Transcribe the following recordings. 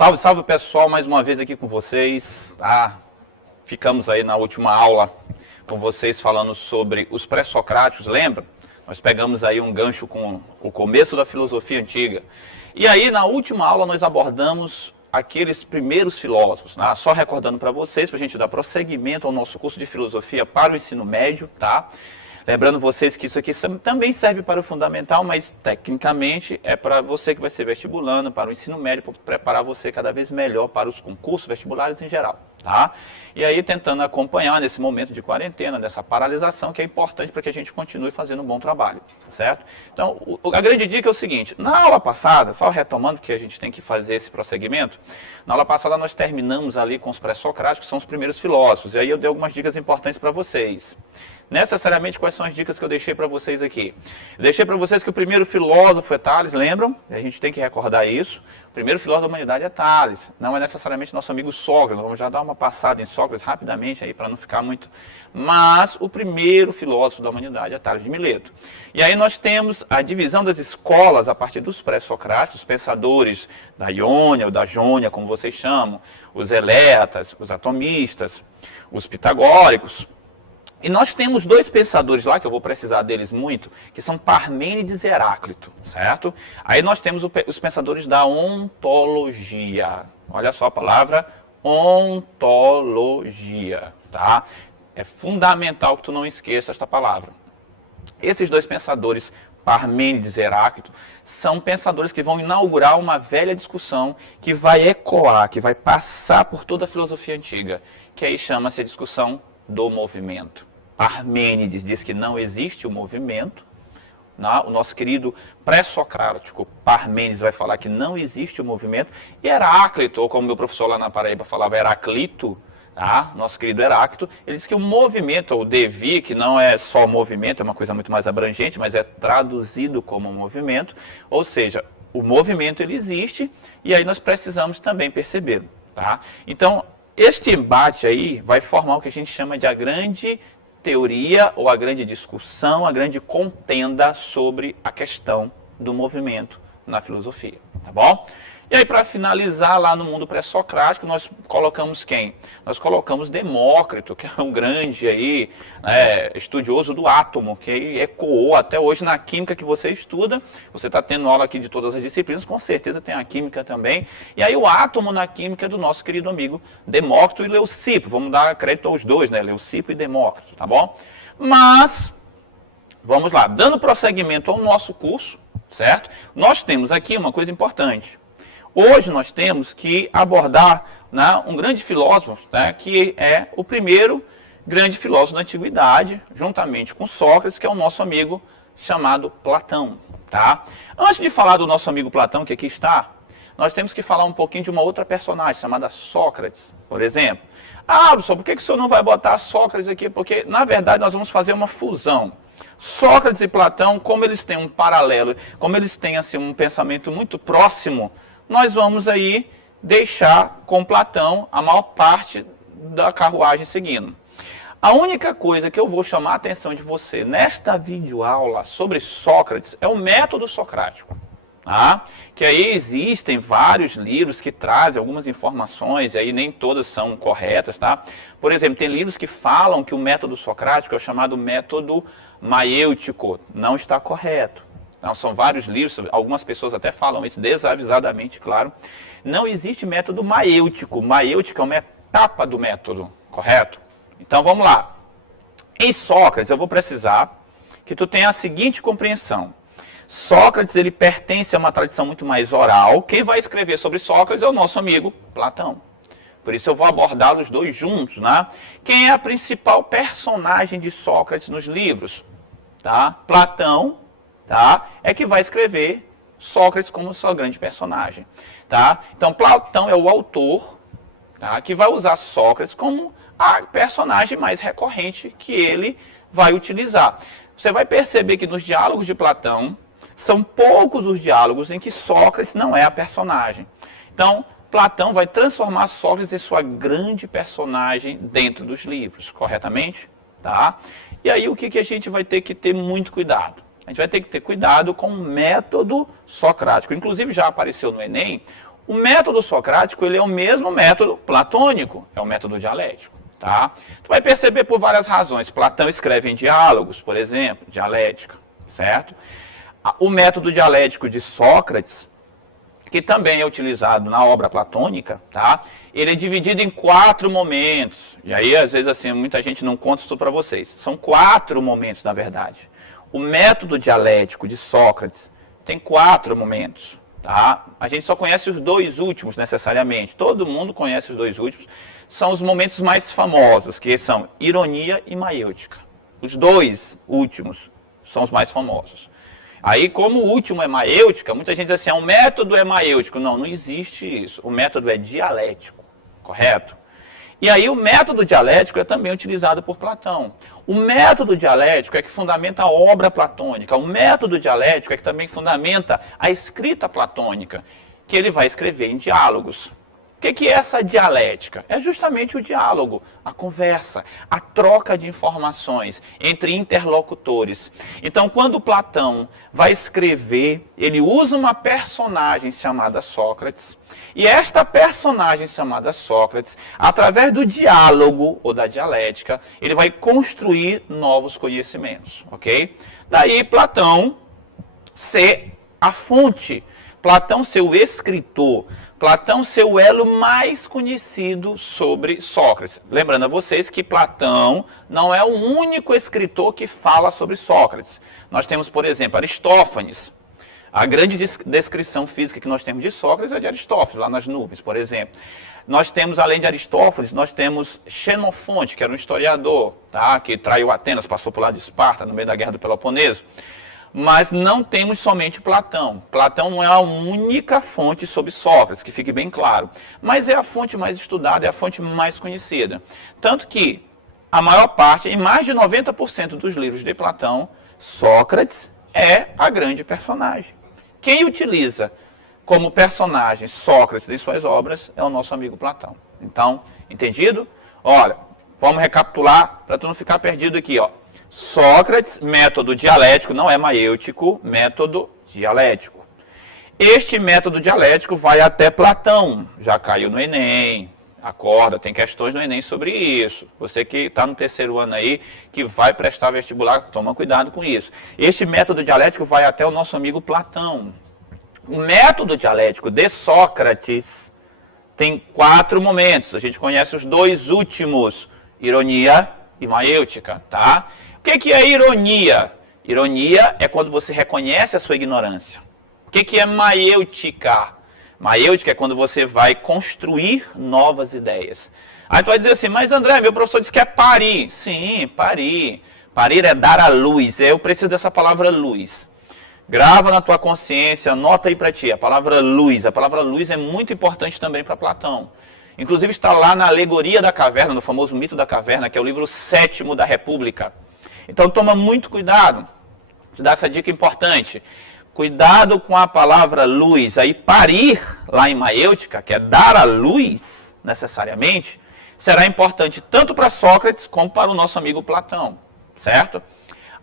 Salve, salve pessoal, mais uma vez aqui com vocês. Ficamos aí na última aula com vocês falando sobre os pré-socráticos, lembra? Nós pegamos aí um gancho com o começo da filosofia antiga. E aí na última aula nós abordamos aqueles primeiros filósofos, tá? Só recordando para vocês, para a gente dar prosseguimento ao nosso curso de filosofia para o ensino médio, tá? Lembrando vocês que isso aqui também serve para o fundamental, mas tecnicamente é para você que vai ser vestibulando, para o ensino médio, para preparar você cada vez melhor para os concursos vestibulares em geral, tá? E aí tentando acompanhar nesse momento de quarentena, dessa paralisação, que é importante para que a gente continue fazendo um bom trabalho, certo? Então, a grande dica é o seguinte, na aula passada, só retomando que a gente tem que fazer esse prosseguimento, na aula passada nós terminamos ali com os pré-socráticos, que são os primeiros filósofos, e aí eu dei algumas dicas importantes para vocês. Necessariamente, quais são as dicas que eu deixei para vocês aqui? Eu deixei para vocês que o primeiro filósofo é Tales, lembram? A gente tem que recordar isso. O primeiro filósofo da humanidade é Tales, não é necessariamente nosso amigo Sócrates. Vamos já dar uma passada em Sócrates rapidamente aí, para não ficar muito... Mas o primeiro filósofo da humanidade é Tales de Mileto. E aí nós temos a divisão das escolas a partir dos pré-socráticos, os pensadores da Iônia ou da Jônia, como vocês chamam, os eletas, os atomistas, os pitagóricos. E nós temos dois pensadores lá, que eu vou precisar deles muito, que são Parmênides e Heráclito, certo? Aí nós temos os pensadores da ontologia. Olha só a palavra ontologia, tá? É fundamental que tu não esqueça esta palavra. Esses dois pensadores, Parmênides e Heráclito, são pensadores que vão inaugurar uma velha discussão que vai ecoar, que vai passar por toda a filosofia antiga, que aí chama-se a discussão do movimento. Parmênides diz que não existe o movimento. O nosso querido pré-socrático Parmênides vai falar que não existe o movimento. E Heráclito, ou como meu professor lá na Paraíba falava, Heraclito, tá? Nosso querido Heráclito, ele diz que o movimento, ou devir, que não é só movimento, é uma coisa muito mais abrangente, mas é traduzido como movimento. Ou seja, o movimento ele existe e aí nós precisamos também percebê-lo, tá? Então, este embate aí vai formar o que a gente chama de a grande teoria ou a grande discussão, a grande contenda sobre a questão do movimento na filosofia, tá bom? E aí, para finalizar, lá no mundo pré-socrático, nós colocamos quem? Nós colocamos Demócrito, que é um grande aí, estudioso do átomo, que ecoou até hoje na química que você estuda. Você está tendo aula aqui de todas as disciplinas, com certeza tem a química também. E aí o átomo na química é do nosso querido amigo Demócrito e Leucipo. Vamos dar crédito aos dois, né? Leucipo e Demócrito, tá bom? Mas, vamos lá, dando prosseguimento ao nosso curso, certo? Nós temos aqui uma coisa importante. Hoje nós temos que abordar, né, um grande filósofo, né, que é o primeiro grande filósofo da antiguidade, juntamente com Sócrates, que é o nosso amigo chamado Platão. Tá? Antes de falar do nosso amigo Platão, que aqui está, nós temos que falar um pouquinho de uma outra personagem, chamada Sócrates, por exemplo. Professor, por que o senhor não vai botar Sócrates aqui? Porque, na verdade, nós vamos fazer uma fusão. Sócrates e Platão, como eles têm um paralelo, como eles têm assim, um pensamento muito próximo, nós vamos aí deixar com Platão a maior parte da carruagem seguindo. A única coisa que eu vou chamar a atenção de você nesta videoaula sobre Sócrates é o método socrático. Tá? Que aí existem vários livros que trazem algumas informações, e aí nem todas são corretas. Tá? Por exemplo, tem livros que falam que o método socrático é o chamado método maêutico. Não está correto. Não, são vários livros, algumas pessoas até falam isso desavisadamente, claro. Não existe método maêutico. Maêutico é uma etapa do método, correto? Então vamos lá. Em Sócrates eu vou precisar que tu tenha a seguinte compreensão. Sócrates ele pertence a uma tradição muito mais oral. Quem vai escrever sobre Sócrates é o nosso amigo Platão. Por isso eu vou abordá-los dois juntos, né? Quem é a principal personagem de Sócrates nos livros? Tá? Platão. Tá? É que vai escrever Sócrates como sua grande personagem. Tá? Então, Platão é o autor, tá? Que vai usar Sócrates como a personagem mais recorrente que ele vai utilizar. Você vai perceber que nos diálogos de Platão, são poucos os diálogos em que Sócrates não é a personagem. Então, Platão vai transformar Sócrates em sua grande personagem dentro dos livros, corretamente? Tá? E aí, o que a gente vai ter que ter muito cuidado? A gente vai ter que ter cuidado com o método socrático. Inclusive, já apareceu no Enem O método socrático, ele é o mesmo método platônico, é o método dialético, tá? Tu vai perceber por várias razões. Platão escreve em diálogos, por exemplo, dialética, certo? O método dialético de Sócrates, que também é utilizado na obra platônica, tá? Ele é dividido em 4 momentos. E aí, às vezes, assim, muita gente não conta isso para vocês. São 4 momentos, na verdade. O método dialético de Sócrates tem 4 momentos, tá? A gente só conhece os 2 últimos, necessariamente. Todo mundo conhece os 2 últimos. São os momentos mais famosos, que são ironia e maiêutica. Os 2 últimos são os mais famosos. Aí, como o último é maiêutica, muita gente diz assim, o método é maiêutico. Não, não existe isso. O método é dialético, correto? E aí o método dialético é também utilizado por Platão. O método dialético é que fundamenta a obra platônica. O método dialético é que também fundamenta a escrita platônica, que ele vai escrever em diálogos. O que é essa dialética? É justamente o diálogo, a conversa, a troca de informações entre interlocutores. Então, quando Platão vai escrever, ele usa uma personagem chamada Sócrates, e esta personagem chamada Sócrates, através do diálogo ou da dialética, ele vai construir novos conhecimentos, ok? Daí Platão ser a fonte, Platão ser o escritor, Platão ser o elo mais conhecido sobre Sócrates. Lembrando a vocês que Platão não é o único escritor que fala sobre Sócrates. Nós temos, por exemplo, Aristófanes. A grande descrição física que nós temos de Sócrates é de Aristófanes, lá nas nuvens, por exemplo. Nós temos, além de Aristófanes, nós temos Xenofonte, que era um historiador, tá? Que traiu Atenas, passou por lá de Esparta, no meio da Guerra do Peloponeso. Mas não temos somente Platão. Platão não é a única fonte sobre Sócrates, que fique bem claro. Mas é a fonte mais estudada, é a fonte mais conhecida. Tanto que a maior parte, em mais de 90% dos livros de Platão, Sócrates é a grande personagem. Quem utiliza como personagem Sócrates em suas obras é o nosso amigo Platão. Então, entendido? Olha, vamos recapitular para tu não ficar perdido aqui, ó. Sócrates, método dialético, não é maiêutico, método dialético. Este método dialético vai até Platão, já caiu no Enem, acorda, tem questões no Enem sobre isso. Você que está no 3º ano aí, que vai prestar vestibular, toma cuidado com isso. Este método dialético vai até o nosso amigo Platão. O método dialético de Sócrates tem 4 momentos, a gente conhece os 2 últimos, ironia e maiêutica, tá? O que é ironia? Ironia é quando você reconhece a sua ignorância. O que é maiêutica? Maiêutica é quando você vai construir novas ideias. Aí tu vai dizer assim, mas André, meu professor disse que é parir. Sim, parir. Parir é dar à luz. Eu preciso dessa palavra luz. Grava na tua consciência, anota aí para ti. A palavra luz é muito importante também para Platão. Inclusive está lá na Alegoria da Caverna, no famoso Mito da Caverna, que é o livro 7º da República. Então toma muito cuidado, te dá essa dica importante. Cuidado com a palavra luz. Aí parir, lá em maiêutica, que é dar a luz, necessariamente, será importante tanto para Sócrates como para o nosso amigo Platão, certo?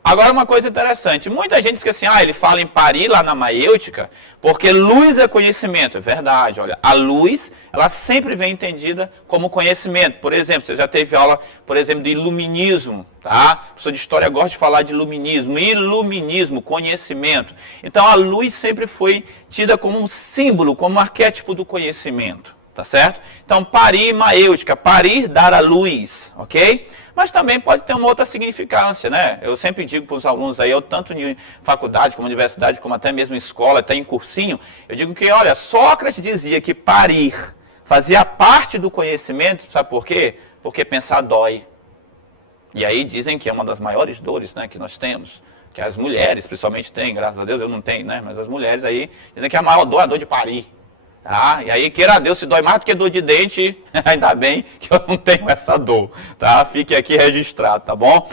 Agora uma coisa interessante, muita gente diz que assim, ele fala em parir lá na maiêutica, porque luz é conhecimento. É verdade, olha, a luz, ela sempre vem entendida como conhecimento. Por exemplo, você já teve aula, por exemplo, de iluminismo, tá? A pessoa de história gosta de falar de iluminismo. Iluminismo, conhecimento. Então a luz sempre foi tida como um símbolo, como um arquétipo do conhecimento, tá certo? Então parir, maiêutica, parir, dar a luz, ok? Mas também pode ter uma outra significância, né? Eu sempre digo para os alunos aí, eu tanto em faculdade, como universidade, como até mesmo em escola, até em cursinho, eu digo que, olha, Sócrates dizia que parir fazia parte do conhecimento, sabe por quê? Porque pensar dói. E aí dizem que é uma das maiores dores, né, que nós temos, que as mulheres principalmente têm, graças a Deus eu não tenho, né? Mas as mulheres aí dizem que a maior dor é a dor de parir. Tá? E aí, queira Deus, se dói mais do que dor de dente, ainda bem que eu não tenho essa dor, tá? Fique aqui registrado, tá bom?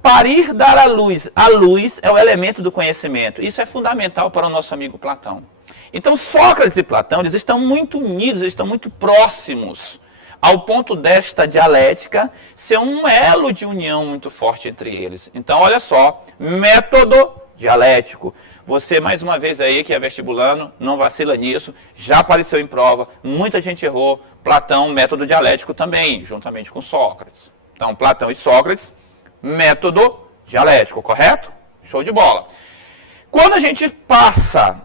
Parir, dar a luz. A luz é o elemento do conhecimento. Isso é fundamental para o nosso amigo Platão. Então, Sócrates e Platão, eles estão muito unidos, eles estão muito próximos, ao ponto desta dialética ser um elo de união muito forte entre eles. Então, olha só, método dialético. Você, mais uma vez aí, que é vestibulando, não vacila nisso, já apareceu em prova, muita gente errou. Platão, método dialético também, juntamente com Sócrates. Então, Platão e Sócrates, método dialético, correto? Show de bola. Quando a gente passa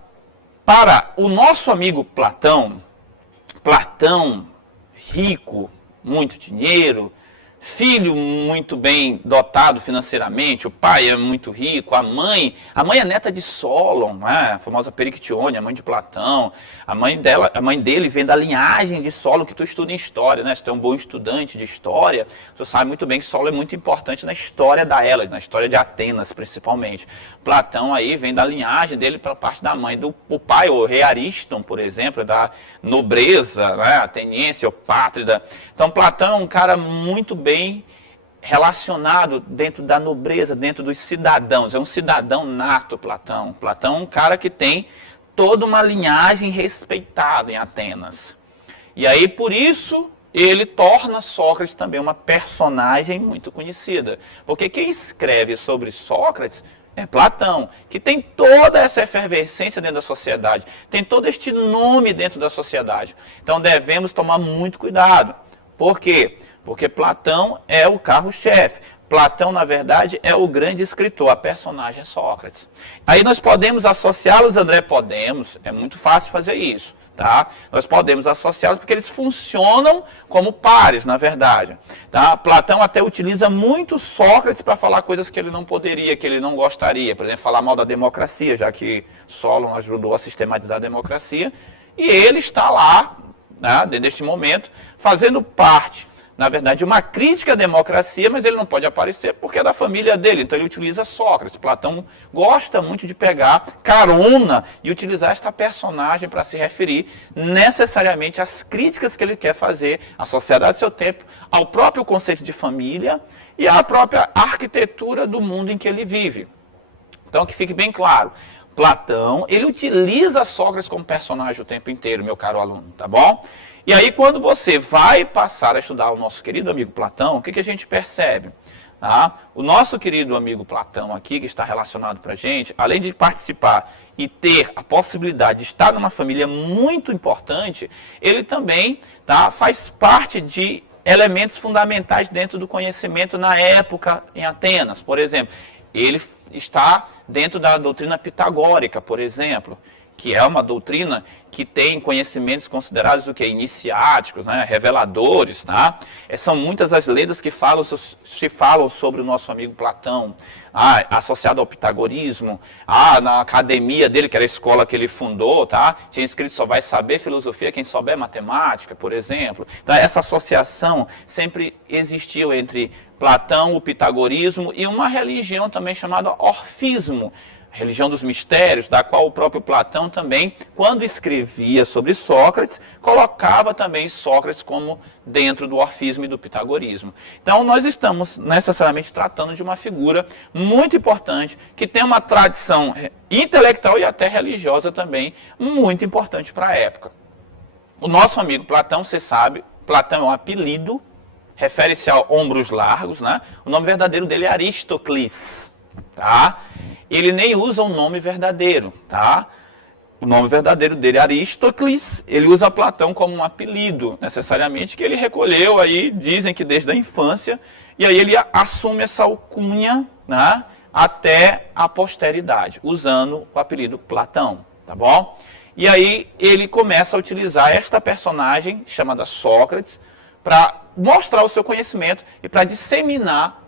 para o nosso amigo Platão, Platão, rico, muito dinheiro, filho muito bem dotado financeiramente, o pai é muito rico, a mãe é neta de Solon, né? A famosa Perictione, a mãe de Platão. A mãe dele vem da linhagem de Solon, que tu estuda em história, né? Se tu é um bom estudante de história, tu sabe muito bem que Solon é muito importante na história da Hélade, na história de Atenas, principalmente. Platão aí vem da linhagem dele para parte da mãe. O pai, o rei Ariston, por exemplo, é da nobreza, né? Ateniense, ou pátrida. Então, Platão é um cara muito bem relacionado dentro da nobreza, dentro dos cidadãos. É um cidadão nato, Platão. Platão é um cara que tem toda uma linhagem respeitada em Atenas. E aí, por isso, ele torna Sócrates também uma personagem muito conhecida. Porque quem escreve sobre Sócrates é Platão, que tem toda essa efervescência dentro da sociedade, tem todo este nome dentro da sociedade. Então, devemos tomar muito cuidado. Por quê? Porque Platão é o carro-chefe. Platão, na verdade, é o grande escritor, a personagem é Sócrates. Aí nós podemos associá-los, André? Podemos, é muito fácil fazer isso, tá? Nós podemos associá-los porque eles funcionam como pares, na verdade. Tá? Platão até utiliza muito Sócrates para falar coisas que ele não poderia, que ele não gostaria. Por exemplo, falar mal da democracia, já que Solon ajudou a sistematizar a democracia. E ele está lá, né, neste momento, fazendo parte, na verdade, uma crítica à democracia, mas ele não pode aparecer porque é da família dele, então ele utiliza Sócrates. Platão gosta muito de pegar carona e utilizar esta personagem para se referir necessariamente às críticas que ele quer fazer à sociedade do seu tempo, ao próprio conceito de família e à própria arquitetura do mundo em que ele vive. Então, que fique bem claro, Platão, ele utiliza Sócrates como personagem o tempo inteiro, meu caro aluno, tá bom? E aí, quando você vai passar a estudar o nosso querido amigo Platão, o que a gente percebe? Tá? O nosso querido amigo Platão aqui, que está relacionado para a gente, além de participar e ter a possibilidade de estar numa família muito importante, ele também, tá, faz parte de elementos fundamentais dentro do conhecimento na época em Atenas. Por exemplo, ele está dentro da doutrina pitagórica, por exemplo, que é uma doutrina que tem conhecimentos considerados o quê? Iniciáticos, né? Reveladores, tá? São muitas as lendas que se falam sobre o nosso amigo Platão, associado ao pitagorismo, na academia dele, que era a escola que ele fundou, tá? Tinha escrito só vai saber filosofia quem souber matemática, por exemplo. Então, essa associação sempre existiu entre Platão, o pitagorismo e uma religião também chamada orfismo, religião dos mistérios, da qual o próprio Platão também, quando escrevia sobre Sócrates, colocava também Sócrates como dentro do orfismo e do pitagorismo. Então, nós estamos necessariamente tratando de uma figura muito importante, que tem uma tradição intelectual e até religiosa também, muito importante para a época. O nosso amigo Platão, você sabe, Platão é um apelido, refere-se a ombros largos, né? O nome verdadeiro dele é Aristócles, tá? Ele nem usa um nome verdadeiro, tá? O nome verdadeiro dele é Aristócles, ele usa Platão como um apelido, necessariamente, que ele recolheu aí, dizem que desde a infância, e aí ele assume essa alcunha, né, até a posteridade, usando o apelido Platão, tá bom? E aí ele começa a utilizar esta personagem, chamada Sócrates, para mostrar o seu conhecimento e para disseminar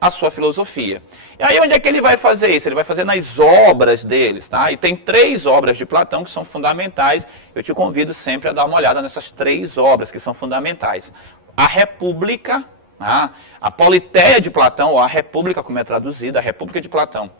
a sua filosofia. E aí onde é que ele vai fazer isso? Ele vai fazer nas obras deles, tá? E tem 3 obras de Platão que são fundamentais. Eu te convido sempre a dar uma olhada nessas 3 obras que são fundamentais. A República, tá? A Politeia de Platão, ou a República, como é traduzida, a República de Platão.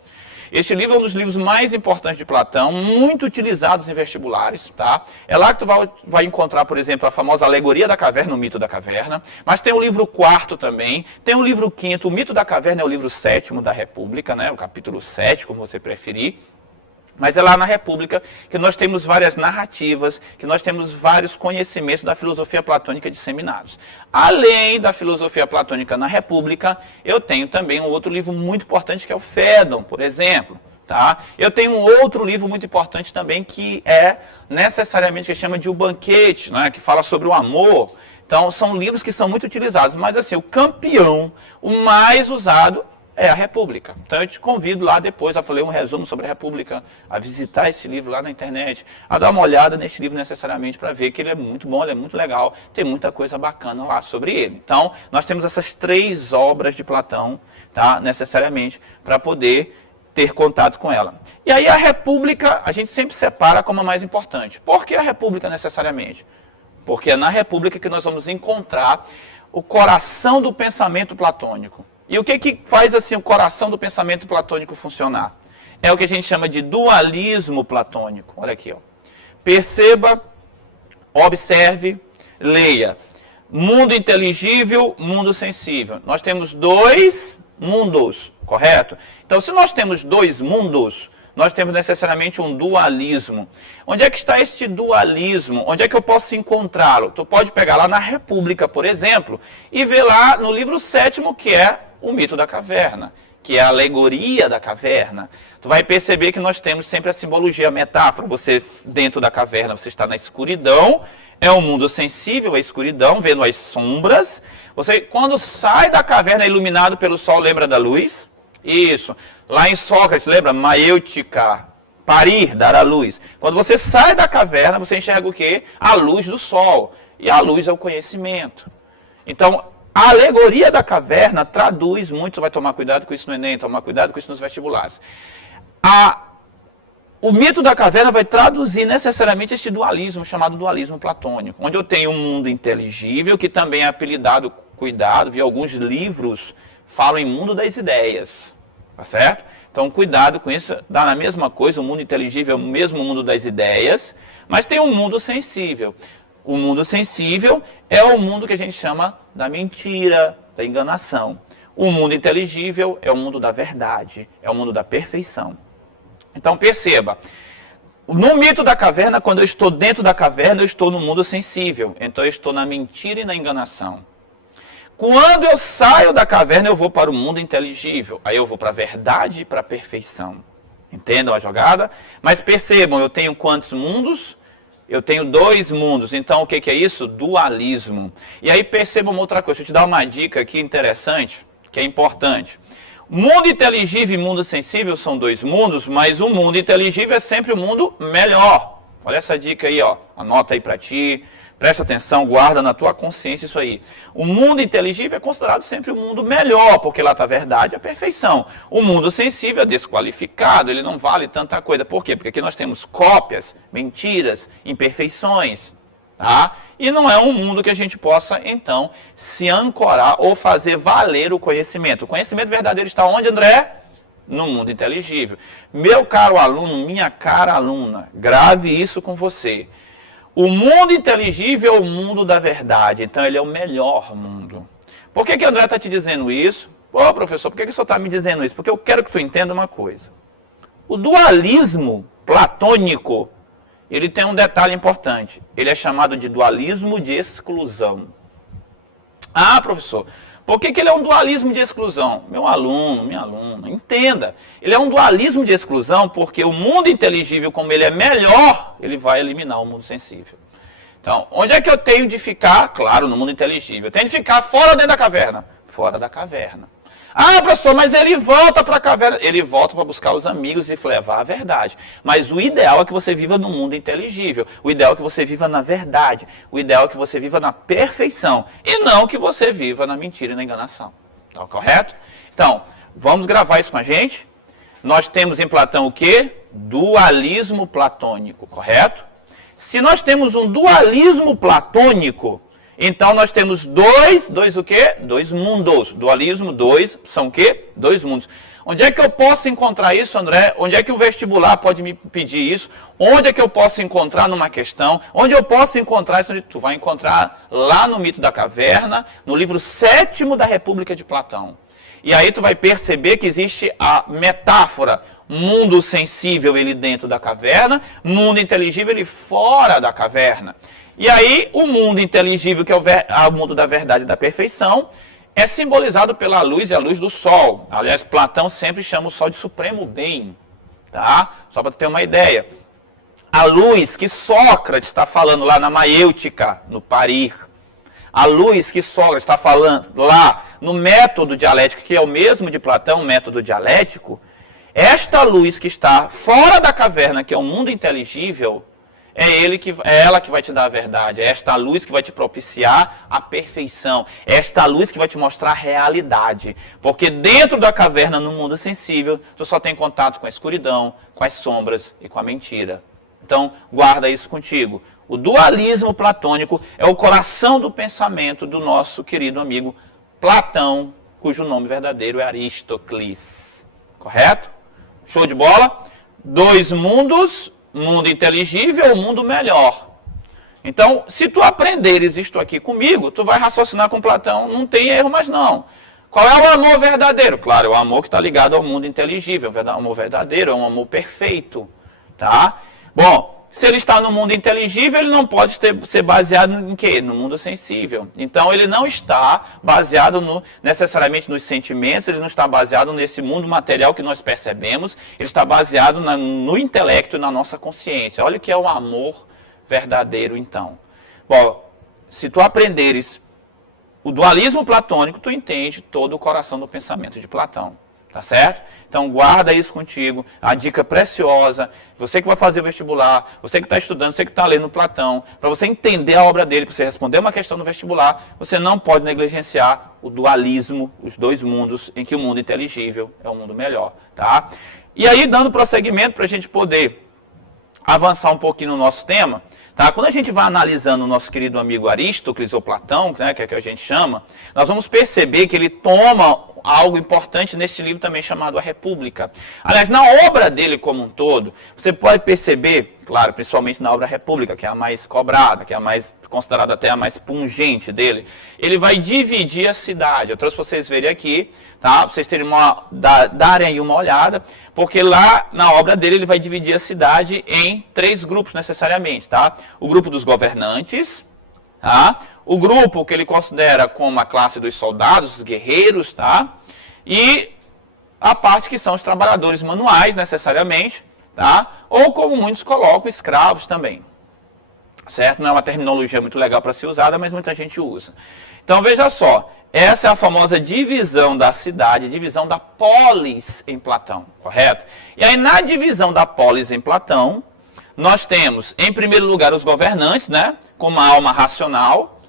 Este livro é um dos livros mais importantes de Platão, muito utilizados em vestibulares, tá? É lá que tu vai encontrar, por exemplo, a famosa Alegoria da Caverna, o Mito da Caverna, mas tem o livro 4º também, tem o livro 5º, o Mito da Caverna é o livro 7º da República, né? O capítulo 7, como você preferir. Mas é lá na República que nós temos várias narrativas, que nós temos vários conhecimentos da filosofia platônica disseminados. Além da filosofia platônica na República, eu tenho também um outro livro muito importante que é o Fédon, por exemplo. Tá? Eu tenho um outro livro muito importante também, que é necessariamente que chama de O Banquete, né? Que fala sobre o amor. Então, são livros que são muito utilizados, mas assim, o campeão, o mais usado é a República. Então, eu te convido lá depois a ler um resumo sobre a República, a visitar esse livro lá na internet, a dar uma olhada nesse livro necessariamente para ver que ele é muito bom, ele é muito legal, tem muita coisa bacana lá sobre ele. Então, nós temos essas 3 obras de Platão, tá? Necessariamente, para poder ter contato com ela. E aí a República, a gente sempre separa como a mais importante. Por que a República necessariamente? Porque é na República que nós vamos encontrar o coração do pensamento platônico. E o que faz assim o coração do pensamento platônico funcionar? É o que a gente chama de dualismo platônico. Olha aqui, ó. Perceba, observe, leia. Mundo inteligível, mundo sensível. Nós temos 2 mundos, correto? Então, se nós temos 2 mundos, nós temos necessariamente um dualismo. Onde é que está este dualismo? Onde é que eu posso encontrá-lo? Tu pode pegar lá na República, por exemplo, e ver lá no livro 7º, que é o mito da caverna, que é a alegoria da caverna. Tu vai perceber que nós temos sempre a simbologia, a metáfora. Você, dentro da caverna, você está na escuridão, é um mundo sensível à escuridão, vendo as sombras. Você, quando sai da caverna, é iluminado pelo sol, lembra da luz? Isso. Lá em Sócrates, lembra? Maêutica, parir, dar a luz. Quando você sai da caverna, você enxerga o quê? A luz do sol. E a luz é o conhecimento. Então, a alegoria da caverna traduz muito, vai tomar cuidado com isso no Enem, tomar cuidado com isso nos vestibulares. O mito da caverna vai traduzir necessariamente este dualismo, chamado dualismo platônico, onde eu tenho um mundo inteligível, que também é apelidado, cuidado, vi alguns livros falam em mundo das ideias, tá certo? Então, cuidado com isso, dá na mesma coisa, o mundo inteligível é o mesmo mundo das ideias, mas tem um mundo sensível. O mundo sensível é o mundo que a gente chama da mentira, da enganação. O mundo inteligível é o mundo da verdade, é o mundo da perfeição. Então perceba, no mito da caverna, quando eu estou dentro da caverna, eu estou no mundo sensível. Então eu estou na mentira e na enganação. Quando eu saio da caverna, eu vou para o mundo inteligível. Aí eu vou para a verdade e para a perfeição. Entendam a jogada? Mas percebam, eu tenho quantos mundos? Eu tenho 2 mundos. Então o que é isso? Dualismo. E aí percebam outra coisa. Deixa eu te dar uma dica aqui interessante, que é importante. Mundo inteligível e mundo sensível são 2 mundos, mas o mundo inteligível é sempre o mundo melhor. Olha essa dica aí, ó. Anota aí para ti. Presta atenção, guarda na tua consciência isso aí. O mundo inteligível é considerado sempre o mundo melhor, porque lá está a verdade e a perfeição. O mundo sensível é desqualificado, ele não vale tanta coisa. Por quê? Porque aqui nós temos cópias, mentiras, imperfeições. Tá? E não é um mundo que a gente possa, então, se ancorar ou fazer valer o conhecimento. O conhecimento verdadeiro está onde, André? No mundo inteligível. Meu caro aluno, minha cara aluna, grave isso com você. O mundo inteligível é o mundo da verdade, então ele é o melhor mundo. Por que André está te dizendo isso? Ô professor, por que o senhor está me dizendo isso? Porque eu quero que tu entenda uma coisa. O dualismo platônico, ele tem um detalhe importante. Ele é chamado de dualismo de exclusão. Ah, professor, por que ele é um dualismo de exclusão? Meu aluno, minha aluna, entenda. Ele é um dualismo de exclusão porque o mundo inteligível, como ele é melhor, ele vai eliminar o mundo sensível. Então, onde é que eu tenho de ficar? Claro, no mundo inteligível. Eu tenho de ficar fora ou dentro da caverna? Fora da caverna. Ah, professor, mas ele volta para a caverna. Ele volta para buscar os amigos e levar a verdade. Mas o ideal é que você viva no mundo inteligível. O ideal é que você viva na verdade. O ideal é que você viva na perfeição. E não que você viva na mentira e na enganação. Tá correto? Então, vamos gravar isso com a gente. Nós temos em Platão o quê? Dualismo platônico, correto? Se nós temos um dualismo platônico, então nós temos dois o quê? 2 mundos. Dualismo, 2, são o quê? 2 mundos. Onde é que eu posso encontrar isso, André? Onde é que o vestibular pode me pedir isso? Onde é que eu posso encontrar numa questão? Onde eu posso encontrar isso? Tu vai encontrar lá no Mito da Caverna, no livro 7º da República de Platão. E aí tu vai perceber que existe a metáfora, mundo sensível ele dentro da caverna, mundo inteligível ele fora da caverna. E aí, o mundo inteligível, que é o mundo da verdade e da perfeição, é simbolizado pela luz e a luz do sol. Aliás, Platão sempre chama o sol de supremo bem. tá? Só para ter uma ideia. A luz que Sócrates está falando lá na Maêutica, no Parir, a luz que Sócrates está falando lá no método dialético, que é o mesmo de Platão, o método dialético, esta luz que está fora da caverna, que é o mundo inteligível, é ela que vai te dar a verdade. É esta luz que vai te propiciar a perfeição. É esta luz que vai te mostrar a realidade. Porque dentro da caverna, no mundo sensível, tu só tem contato com a escuridão, com as sombras e com a mentira. Então, guarda isso contigo. O dualismo platônico é o coração do pensamento do nosso querido amigo Platão, cujo nome verdadeiro é Aristócles. Correto? Show de bola? Dois mundos, mundo inteligível, mundo melhor. Então, se tu aprenderes isto aqui comigo, tu vai raciocinar com Platão, não tem erro mais não. Qual é o amor verdadeiro? Claro, é o amor que está ligado ao mundo inteligível. O amor verdadeiro é um amor perfeito. Tá? Bom, se ele está no mundo inteligível, ele não pode ser baseado em quê? No mundo sensível. Então, ele não está baseado necessariamente nos sentimentos, ele não está baseado nesse mundo material que nós percebemos, ele está baseado no intelecto e na nossa consciência. Olha o que é o amor verdadeiro, então. Bom, se tu aprenderes o dualismo platônico, tu entende todo o coração do pensamento de Platão. Tá certo? Então guarda isso contigo, a dica preciosa, você que vai fazer o vestibular, você que está estudando, você que está lendo Platão, para você entender a obra dele, para você responder uma questão no vestibular, você não pode negligenciar o dualismo, os dois mundos, em que o mundo inteligível é o mundo melhor. Tá? E aí, dando prosseguimento para a gente poder avançar um pouquinho no nosso tema, tá? Quando a gente vai analisando o nosso querido amigo Aristócles ou Platão, né, que é que a gente chama, nós vamos perceber que ele toma algo importante nesse livro também chamado A República. Aliás, na obra dele como um todo, você pode perceber, claro, principalmente na obra República, que é a mais cobrada, que é a mais considerada até a mais pungente dele, ele vai dividir a cidade. Eu trouxe para vocês verem aqui, tá? Para vocês terem darem aí uma olhada, porque lá na obra dele ele vai dividir a cidade em 3 grupos necessariamente, tá? O grupo dos governantes, tá? O grupo que ele considera como a classe dos soldados, os guerreiros, tá? E a parte que são os trabalhadores manuais, necessariamente, tá? Ou como muitos colocam, escravos também. Certo? Não é uma terminologia muito legal para ser usada, mas muita gente usa. Então veja só, essa é a famosa divisão da cidade, divisão da polis em Platão, correto? E aí na divisão da polis em Platão, nós temos, em primeiro lugar, os governantes, né? Com uma alma racional.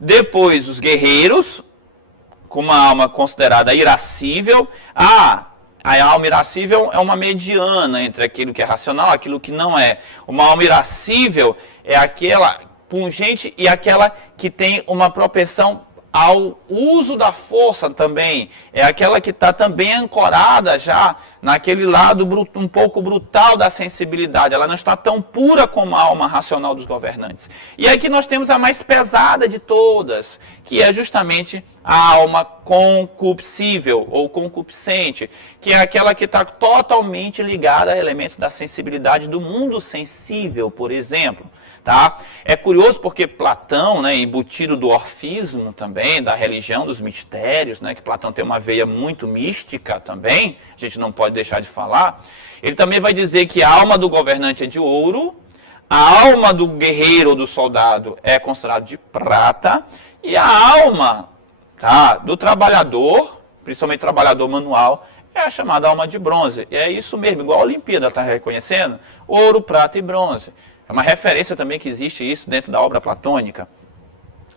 Depois, os guerreiros, com uma alma considerada irascível. A alma irascível é uma mediana entre aquilo que é racional e aquilo que não é. Uma alma irascível é aquela pungente e aquela que tem uma propensão ao uso da força também. É aquela que está também ancorada já naquele lado um pouco brutal da sensibilidade. Ela não está tão pura como a alma racional dos governantes. E aqui nós temos a mais pesada de todas, que é justamente a alma concupiscível ou concupiscente, que é aquela que está totalmente ligada a elementos da sensibilidade do mundo sensível, por exemplo. Tá? É curioso porque Platão, né, embutido do orfismo também, da religião, dos mistérios, né, que Platão tem uma veia muito mística também, a gente não pode deixar de falar, ele também vai dizer que a alma do governante é de ouro, a alma do guerreiro ou do soldado é considerada de prata, e a alma, tá, do trabalhador, principalmente trabalhador manual, é a chamada alma de bronze. E é isso mesmo, igual a Olimpíada está reconhecendo, ouro, prata e bronze. É uma referência também que existe isso dentro da obra platônica.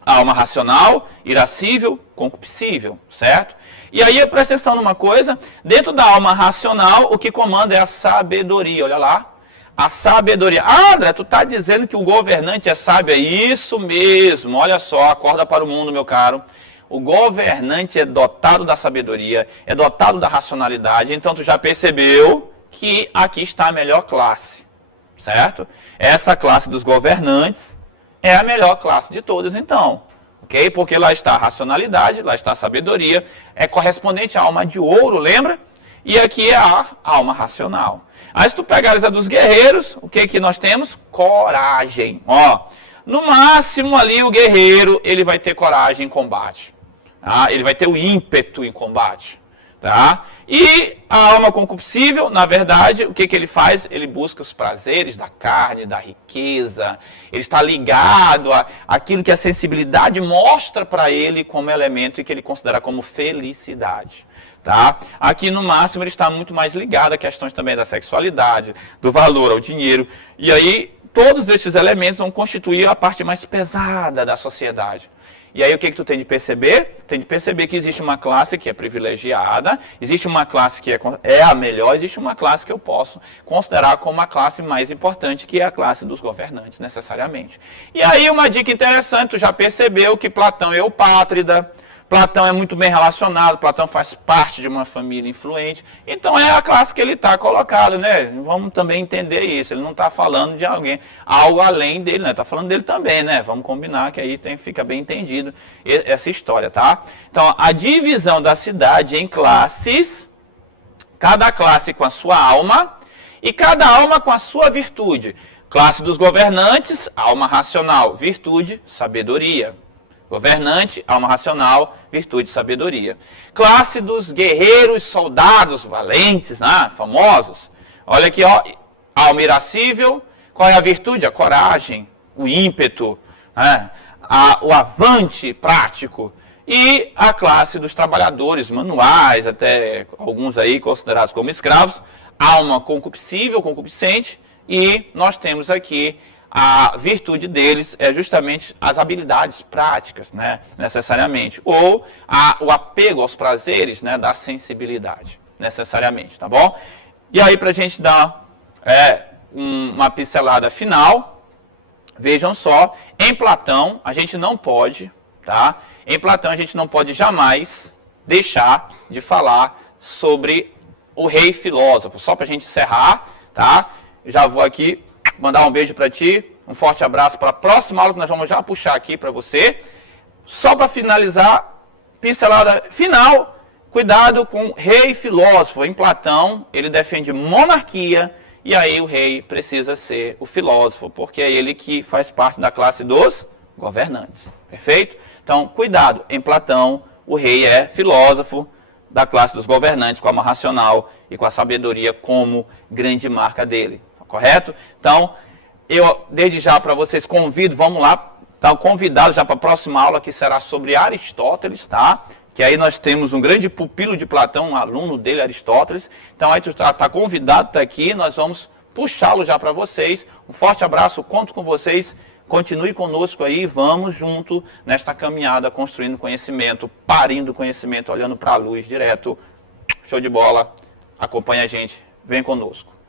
A alma racional, irascível, concupiscível, certo? E aí presta atenção numa coisa, dentro da alma racional, o que comanda é a sabedoria, olha lá. A sabedoria. Ah, André, tu está dizendo que o governante é sábio? É isso mesmo, olha só, acorda para o mundo, meu caro. O governante é dotado da sabedoria, é dotado da racionalidade, então tu já percebeu que aqui está a melhor classe, certo? Essa classe dos governantes é a melhor classe de todas, então. Ok? Porque lá está a racionalidade, lá está a sabedoria, é correspondente à alma de ouro, lembra? E aqui é a alma racional. Aí se tu pegares a dos guerreiros, o que nós temos? Coragem. Ó, no máximo ali o guerreiro, ele vai ter coragem em combate. Tá? Ele vai ter o ímpeto em combate. Tá? E a alma concupiscível, na verdade, o que, que ele faz? Ele busca os prazeres da carne, da riqueza. Ele está ligado àquilo que a sensibilidade mostra para ele como elemento e que ele considera como felicidade. Tá? Aqui no máximo ele está muito mais ligado a questões também da sexualidade, do valor ao dinheiro. E aí todos esses elementos vão constituir a parte mais pesada da sociedade. E aí o que tu tem de perceber? Tem de perceber que existe uma classe que é privilegiada, existe uma classe que é a melhor, existe uma classe que eu posso considerar como a classe mais importante, que é a classe dos governantes, necessariamente. E aí uma dica interessante, tu já percebeu que Platão é eupátrida, Platão é muito bem relacionado, Platão faz parte de uma família influente, então é a classe que ele está colocado, né? Vamos também entender isso, ele não está falando de alguém, algo além dele, né? Está falando dele também, né? Vamos combinar que aí fica bem entendido essa história, tá? Então, a divisão da cidade em classes, cada classe com a sua alma e cada alma com a sua virtude. Classe dos governantes, alma racional, virtude, sabedoria. Governante, alma racional, virtude e sabedoria. Classe dos guerreiros, soldados, valentes, né? Famosos. Olha aqui, ó, alma irascível. Qual é a virtude? A coragem, o ímpeto, né? O avante prático. E a classe dos trabalhadores manuais, até alguns aí considerados como escravos. Alma concupiscível, concupiscente. E nós temos aqui a virtude deles é justamente as habilidades práticas, né, necessariamente, ou o apego aos prazeres, né, da sensibilidade, necessariamente, tá bom? E aí, para a gente dar uma pincelada final, vejam só, em Platão a gente não pode, tá? Em Platão a gente não pode jamais deixar de falar sobre o rei filósofo, só para a gente encerrar, tá? Já vou aqui mandar um beijo para ti, um forte abraço para a próxima aula que nós vamos já puxar aqui para você. Só para finalizar, pincelada final, cuidado com o rei filósofo. Em Platão, ele defende monarquia e aí o rei precisa ser o filósofo, porque é ele que faz parte da classe dos governantes. Perfeito? Então, cuidado, em Platão, o rei é filósofo da classe dos governantes, com a alma racional e com a sabedoria como grande marca dele. Correto? Então, eu desde já para vocês convido, vamos lá, estão convidados já para a próxima aula que será sobre Aristóteles, tá? Que aí nós temos um grande pupilo de Platão, um aluno dele, Aristóteles. Então aí tu está convidado, está aqui, nós vamos puxá-lo já para vocês. Um forte abraço, conto com vocês, continue conosco aí, vamos junto nesta caminhada, construindo conhecimento, parindo conhecimento, olhando para a luz direto. Show de bola, acompanha a gente, vem conosco.